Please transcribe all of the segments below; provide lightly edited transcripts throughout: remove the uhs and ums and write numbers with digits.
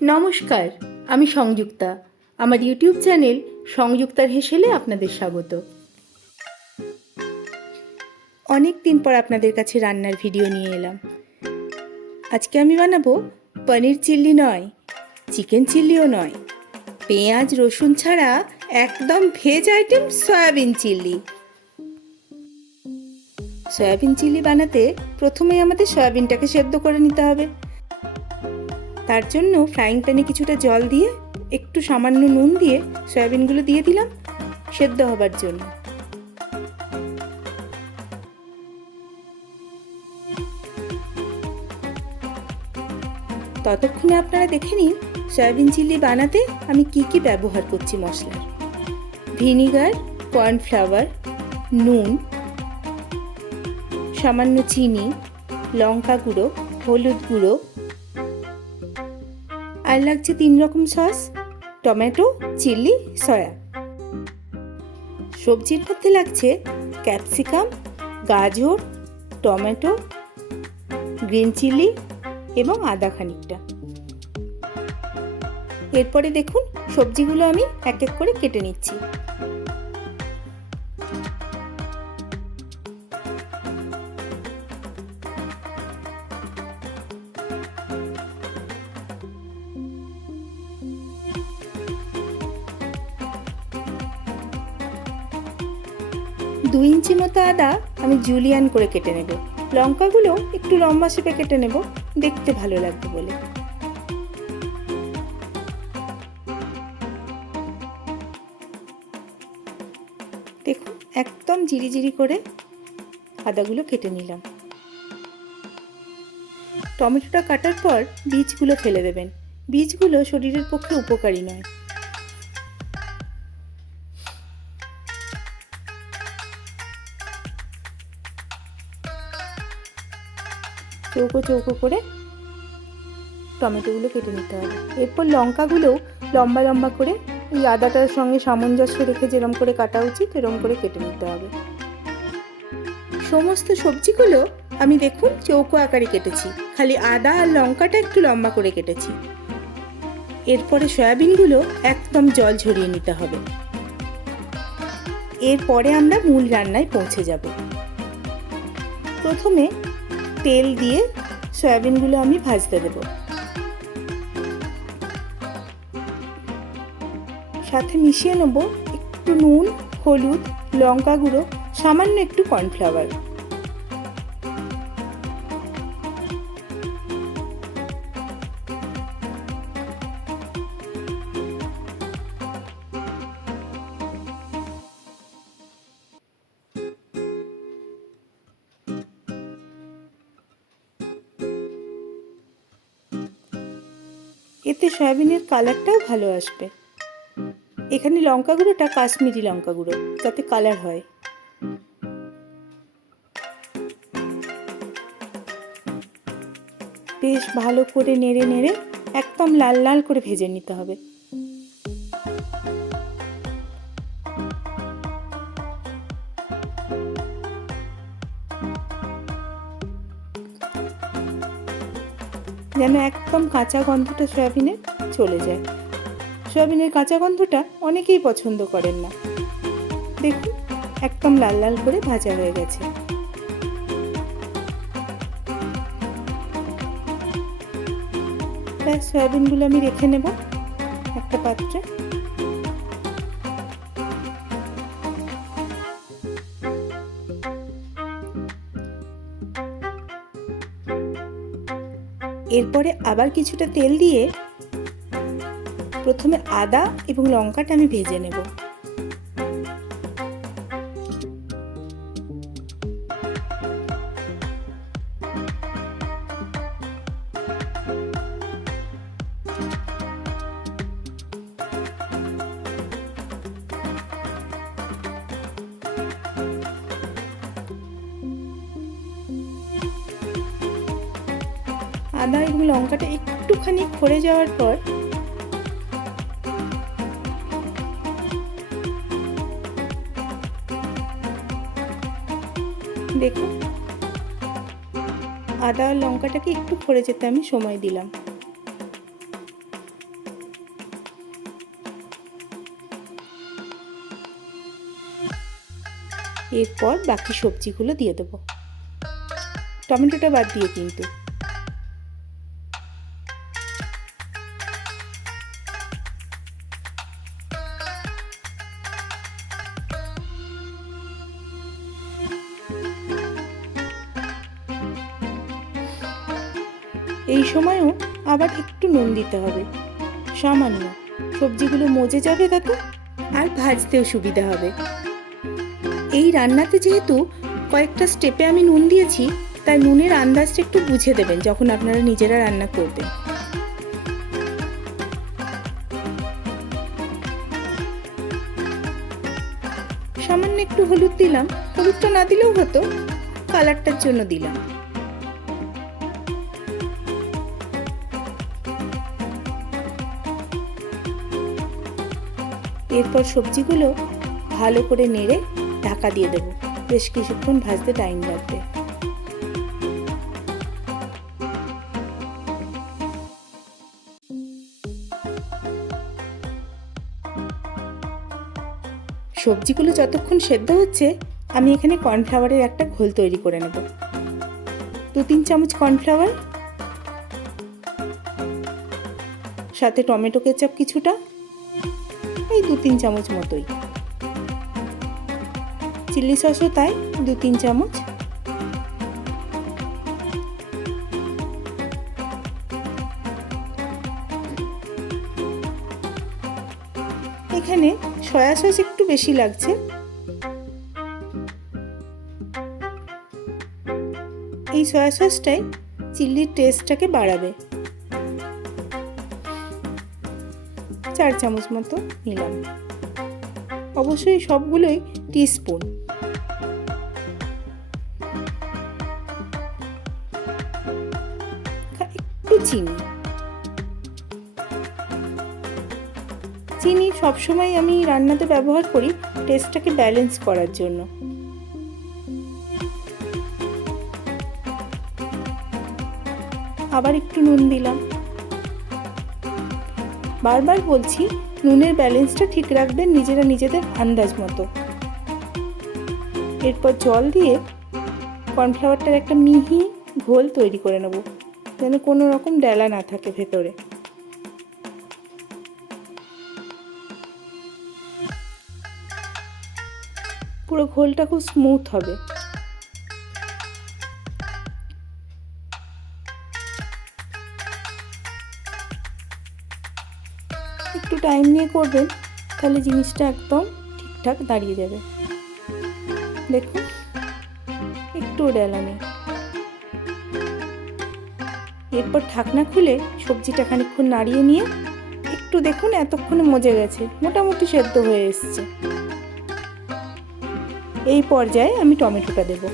নমস্কার, আমি সংযুক্তা। আমার ইউটিউব চ্যানেল সংযুক্তার হেসেলে আপনাদের স্বাগত। অনেক দিন পর আপনাদের কাছে রান্নার ভিডিও নিয়ে এলাম। আজকে আমি বানাবো পনির চিল্লি নয়, চিকেন চিল্লিও নয়, পেঁয়াজ রসুন ছাড়া একদম ভেজ আইটেম সয়াবিন চিল্লি। সয়াবিন চিল্লি বানাতে প্রথমে আমাদের সয়াবিনটাকে সেদ্ধ করে নিতে হবে। তার জন্য ফ্রাইং প্যানে কিছুটা জল দিয়ে একটু সামান্য নুন দিয়ে সয়াবিনগুলো দিয়ে দিলাম সেদ্ধ হবার জন্য। ততক্ষণে আপনারা দেখে নিন সয়াবিন চিল্লি বানাতে আমি কি কি ব্যবহার করছি মশলার। ভিনিগার, কর্নফ্লাওয়ার, নুন, সামান্য চিনি, লঙ্কা গুঁড়ো, হলুদ গুঁড়ো, আর লাগছে 3 রকম সস, টমেটো, চিলি, সয়া। সবজির মধ্যে লাগছে ক্যাপসিকাম, গাজর, টমেটো, গ্রিন চিলি এবং আদা খানিকটা। এরপরে দেখুন সবজিগুলো আমি এক এক করে কেটে নিচ্ছি। দু ইঞ্চি মতো আদা আমি জুলিয়ান করে কেটে নেব। লঙ্কাগুলো একটু লম্বা শেপে কেটে নেব, দেখতে ভালো লাগবে বলে। দেখুন একদম জিরি করে আদাগুলো কেটে নিলাম। টমেটোটা কাটার পর বীজগুলো ফেলে দেবেন। বীজগুলো শরীরের পক্ষে উপকারী নয়। চৌকো চৌকো করে টমেটোগুলো কেটে নিতে হবে। এরপর লঙ্কাগুলো লম্বা লম্বা করে এই আদাটার সঙ্গে সামঞ্জস্য রেখে যেরম করে কাটা উচিত এরম করে কেটে নিতে হবে। সমস্ত সবজিগুলো আমি দেখুন চৌকো আকারে কেটেছি, খালি আদা আর লঙ্কাটা একটু লম্বা করে কেটেছি। এরপরে সয়াবিনগুলো একদম জল ঝরিয়ে নিতে হবে। এরপরে আমরা মূল রান্নায় পৌঁছে যাব। প্রথমে তেল দিয়ে সয়াবিনগুলো আমি ভাজতে দেব। সাথে মিশিয়ে নেব একটু নুন, হলুদ, লঙ্কা গুঁড়ো, সামান্য একটু কর্নফ্লাওয়ার। এতে সয়াবিনের কালারটাও ভালো আসবে। এখানে লঙ্কা গুঁড়োটা কাশ্মীরি লঙ্কা গুঁড়ো, যাতে কালার হয়। বেশ ভালো করে নেড়ে একদম লাল লাল করে ভেজে নিতে হবে। যেন একদম কাঁচা গন্ধটা সয়াবিনের চলে যায়। সয়াবিনের কাঁচা গন্ধটা অনেকেই পছন্দ করেন না। দেখুন একদম লাল লাল করে ভাজা হয়ে গেছে। ব্যাস সয়াবিনগুলো আমি রেখে নেব একটা পাত্রে। এরপরে আবার কিছুটা তেল দিয়ে প্রথমে আদা এবং লঙ্কাটা আমি ভেজে নেব। আদা এবং লঙ্কাটা একটুখানি খড়ে যাওয়ার পর দেখুন আদা আর লঙ্কাটাকে একটু খড়ে যেতে আমি সময় দিলাম। এরপর বাকি সবজিগুলো দিয়ে দেবো, টমেটোটা বাদ দিয়ে কিন্তু। এই সময়ও আবার একটু নুন দিতে হবে, সামান্য, সবজিগুলো মজে যাবে তাতে, আর ভাজতেও সুবিধা হবে। এই রান্নাতে যেহেতু কয়েকটা স্টেপে আমি নুন দিয়েছি, তাই নুনের আন্দাজটা একটু বুঝে দেবেন যখন আপনারা নিজেরা রান্না করবেন। সামান্য একটু হলুদ দিলাম, হলুদটা না দিলেও হতো, কালারটার জন্য দিলাম। এরপর সবজিগুলো ভালো করে নেড়ে ঢাকা দিয়ে দেবো, বেশ কিছুক্ষণ ভাজতে টাইম লাগবে। সবজিগুলো যতক্ষণ সেদ্ধ হচ্ছে, আমি এখানে কর্নফ্লাওয়ারের একটা ঘোল তৈরি করে নেব। 2-3 চামচ কর্নফ্লাওয়ার, সাথে টমেটো কেচাপ কিছুটা, এই 2-3 চামচ মতোই, চিলি সসও তাই 2-3 চামচ। এখানে সয়া সস একটু বেশি লাগছে, এই সয়া সসটাই চিল্লির টেস্টটাকে বাড়াবে। 4 চামচ মতো নিলাম, অবশ্যই সবগুলোই টিস্পুন। একটু চিনি সবসময় আমি রান্নাতে ব্যবহার করি টেস্টটাকে ব্যালেন্স করার জন্য। আবার একটু নুন দিলাম। বারবার বলছি, নুনের ব্যালেন্সটা ঠিক রাখবেন নিজেরা নিজেদের আন্দাজ মতো। এরপর জল দিয়ে কর্নফ্লাওয়ারটার একটা মিহি ঘোল তৈরি করে নেব, যেন কোনো রকম ডেলা না থাকে ভেতরে। পুরো ঘোলটা খুব স্মুথ হবে। একটু টাইম নিয়ে করবেন, তাহলে জিনিসটা একদম ঠিকঠাক দাঁড়িয়ে যাবে। দেখুন, একটু ডেলা নেই। এরপর ঢাকনা খুলে সবজিটা খানিকক্ষণ নাড়িয়ে নিয়ে একটু দেখুন, এতক্ষণে মজে গেছে, মোটামুটি সেদ্ধ হয়ে এসছে। এই পর্যায়ে আমি টমেটোটা দেব।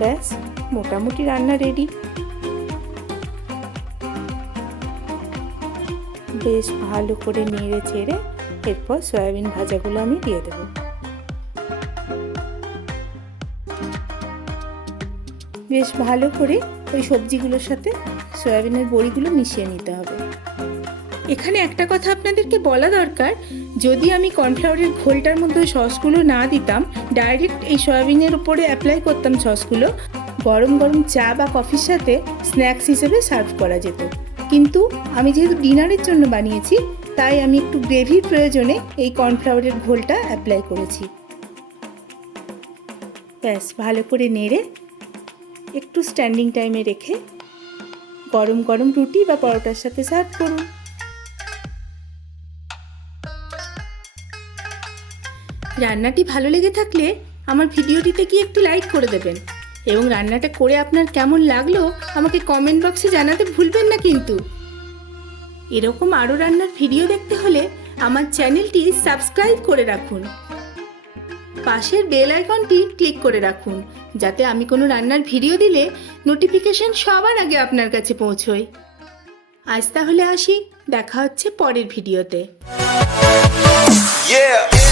ব্যাস, মোটামুটি রান্না রেডি। বেশ ভালো করে নেড়ে চেড়ে এরপর সয়াবিন ভাজাগুলো আমি দিয়ে দেব। বেশ ভালো করে ওই সবজিগুলোর সাথে সয়াবিনের বড়িগুলো মিশিয়ে নিতে হবে। এখানে একটা কথা আপনাদেরকে বলা দরকার, যদি আমি কর্নফ্লাওয়ারের ঘোলটার মধ্যে সসগুলো না দিতাম, ডাইরেক্ট এই সয়াবিনের উপরে অ্যাপ্লাই করতাম সসগুলো, গরম গরম চা বা কফির সাথে স্ন্যাক্স হিসেবে সার্ভ করা যেত। কিন্তু আমি যেহেতু ডিনারের জন্য বানিয়েছি, তাই আমি একটু গ্রেভির প্রয়োজনে এই কর্নফ্লাওয়ারের ঘোলটা অ্যাপ্লাই করেছি। ব্যাস ভালো করে নেড়ে একটু স্ট্যান্ডিং টাইমে রেখে গরম গরম রুটি বা পরোটার সাথে সার্ভ করুন। রান্নাটি ভালো লেগে থাকলে আমার ভিডিওটিতে গিয়ে একটু লাইক করে দেবেন, এবং রান্নাটা করে আপনার কেমন লাগলো আমাকে কমেন্ট বক্সে জানাতে ভুলবেন না কিন্তু। এরকম আরও রান্নার ভিডিও দেখতে হলে আমার চ্যানেলটি সাবস্ক্রাইব করে রাখুন, পাশের বেল আইকনটি ক্লিক করে রাখুন, যাতে আমি কোনো রান্নার ভিডিও দিলে নোটিফিকেশন সবার আগে আপনার কাছে পৌঁছয়। আজ তাহলে আসি, দেখা হচ্ছে পরের ভিডিওতে। Yeah.